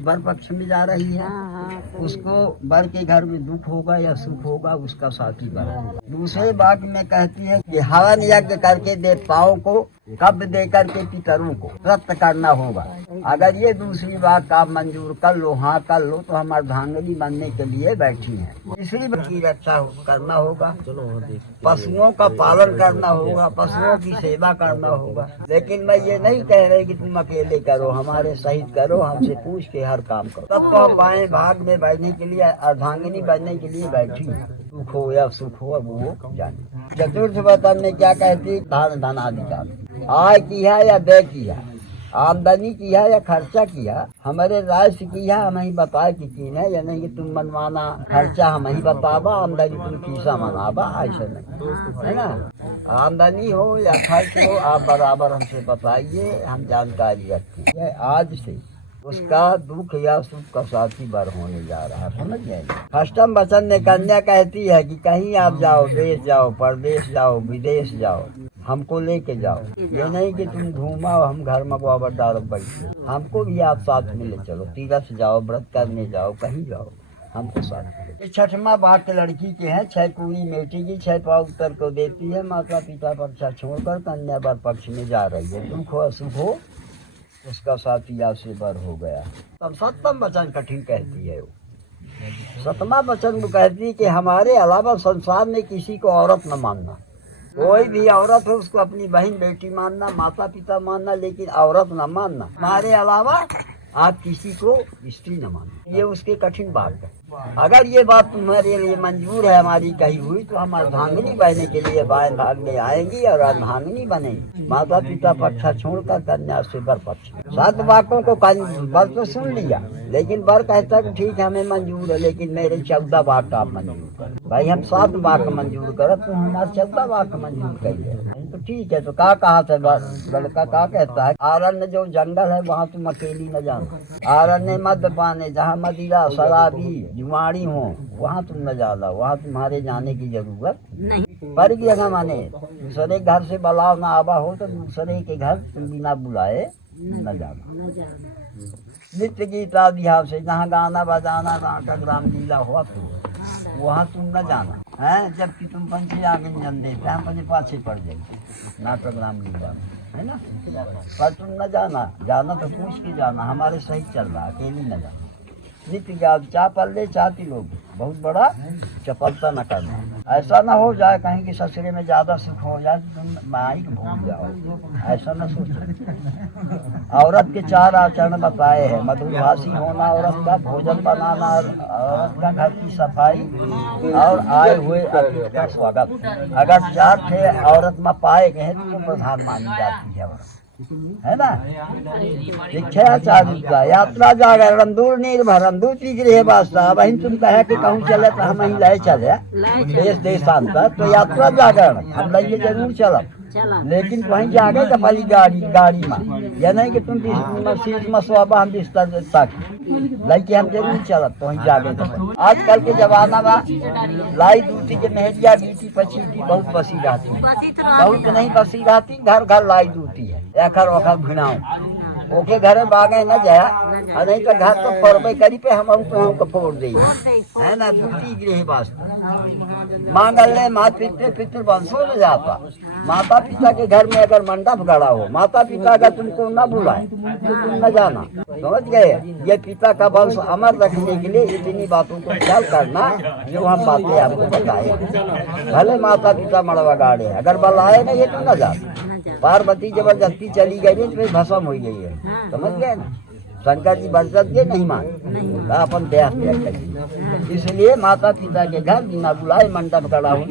वर पक्ष में जा रही है, उसको वर के घर में दुख होगा या सुख होगा उसका साथी वर होगा। दूसरे वाक्य में कहती है कि हवन यज्ञ करके देवताओं को कब्ज दे करके पितरों को व्रत करना होगा। अगर ये दूसरी बात आप मंजूर कर लो, हाँ कर लो, तो हम अर्धांगिनी बनने के लिए बैठी हैं। तीसरी बात की रक्षा करना होगा, पशुओं का पालन करना होगा, पशुओं की सेवा करना होगा। लेकिन मैं ये नहीं कह रही कि तुम अकेले करो, हमारे सहित करो, हमसे पूछ के हर काम करो। तब तो हम बाएं भाग में बैठने के लिए, अर्धांगिनी बनने के लिए बैठी हैं। दुख हो या सुख हो अब वो जाने। चतुर्थ वतन में क्या कहती, धान धनाधिकार, आय किया या व्यय किया, आमदनी किया या खर्चा किया, हमारे राय से किया हम ही बताए कि कीन है या नहीं कि तुम मनमाना खर्चा हम ही बतावा, आमदनी तुम फीसा मनावा, ऐसा नहीं है ना। आमदनी हो या खर्च हो आप बराबर हमसे बताइए, हम जानकारी रखते हैं। आज से उसका दुख या सुख का साथी वर होने जा रहा है, समझ गए। अष्टम वचन में कन्या कहती है कि कहीं आप जाओ, देश जाओ, परदेश जाओ, विदेश जाओ, हमको लेके जाओ। ये नहीं कि तुम घूमाओ हम घर में गोबर डालो बैठे, हमको भी आप साथ में ले चलो। तीरथ जाओ, व्रत करने जाओ, कहीं जाओ, हमको साथ। छठवां वाक्य लड़की के हैं, 6 कुड़ी बेटी की 6 पाव उत्तर को देती है। माता पिता पक्ष छोड़कर कन्या वर पक्ष में जा रही है। दुख हो सुख हो उसका साथी या से वर हो गया। तब सप्तम वचन कठिन कहती है वो। सतमा वचन वो कहती है कि हमारे अलावा संसार में किसी को औरत न मानना। कोई भी औरत हो उसको अपनी बहन बेटी मानना, माता पिता मानना, लेकिन औरत न मानना। हमारे अलावा आप किसी को स्त्री न मानना। ये उसके कठिन बात है। अगर ये बात तुम्हारे लिए मंजूर है हमारी कही हुई, तो हम अर्धांगिनी बनने के लिए बाएं भाग में आएंगी और अर्धांगिनी बनेंगी। माता पिता पक्ष छोड़कर कन्या से वर पक्ष। 7 वाक्यों को वर तो सुन लिया, लेकिन वर कहता है ठीक है हमें मंजूर है, लेकिन मेरे 14 वाक्य आप मंजूर करो। भाई हम 7 वाक्य मंजूर करो, तो हमारे 14 वाक्य मंजूर करिए। तो ठीक है, तो क्या कहा था लड़का, क्या कहता है, आरण्य जो जंगल है वहाँ तुम अकेली न जाना। आरण्य मद पाने जहाँ मदिरा शराबी जुआड़ी हो वहाँ तुम न जाना, वहाँ तुम्हारे जाने की जरूरत नहीं। पर भी अगर माने दूसरे घर से बुलाव ना आवा हो तो दूसरे के घर तुम बिना बुलाए न जाना। नित्य गीता बिहार से जहाँ गाना बजाना नाटक रामलीला हुआ तो वहाँ तुम न जाना है। जबकि तुम पंछी आगे जन देते हम पंछी पाछे पड़ जाएंगे नाटक रामलीला है ना। पर तुम न जाना, जाना तो पूछ के जाना, हमारे सही चल रहा, अकेली न जाना। नित्य जात चा पल्ले चाहती लोग, बहुत बड़ा चपलता न करना। ऐसा न हो जाए कहीं कि ससुरे में ज्यादा सुख हो जाए तो तुम माई को भूल जाओ, ऐसा न सोचो। औरत के 4 आचरण बताए हैं, मधुभाषी होना औरत का, भोजन बनाना औरत का, घर की सफाई और आए हुए अतिथि का स्वागत। अगर 4 थे औरत में पाए गए तो प्रधान मानी जाती है औरत, है ना। शिक्षाचार्य यात्रा जागरण दूर निर्भरम दूसरी गृह वास्ता। वही तुम कहे कि कहूँ चले तो हम ही ले चले देश देशांतर, तो यात्रा जागरण हम लगे जरूर चलम, लेकिन वहीं जागे तो पहली गाड़ी में, या नहीं कि तुम सीट में सोबा हम बिस्तर तक लड़के हम जरूर चलत तो वहीं जागे। तो आजकल के जमाना में लाई दूती के मेहरिया बीती पछीती बहुत बसी रहती, बहुत नहीं बसी रहती, घर घर लाई दूती है। एखर वखर भिड़ाऊँ ओके घरे बागे न जाया, नहीं तो घर तो फोड़बे करी पे हम तो हमको फोड़ दी है ना। दूती गृह वास्ते मांगल्य मात पितृ वंशो न जाता। माता पिता के घर में अगर मंडप गड़ा हो, माता पिता अगर तुमको न बुलाए तो तुम न जाना, समझ गए। ये पिता का वंश अमर रखने के लिए इतनी बातों को ख्याल करना जो हम बातें आपको बताए। भले माता पिता मड़वा गाड़े, अगर बुलाए नहीं है तो न जाना। पार्वती जबरदस्ती चली गई है तो भस्म हो गई है, समझ गए ना। शंकर जी बरसत के नहीं मान अपन देह त्याग करिए। इसलिए माता पिता के घर बिना बुलाए मंडप खड़ा हो।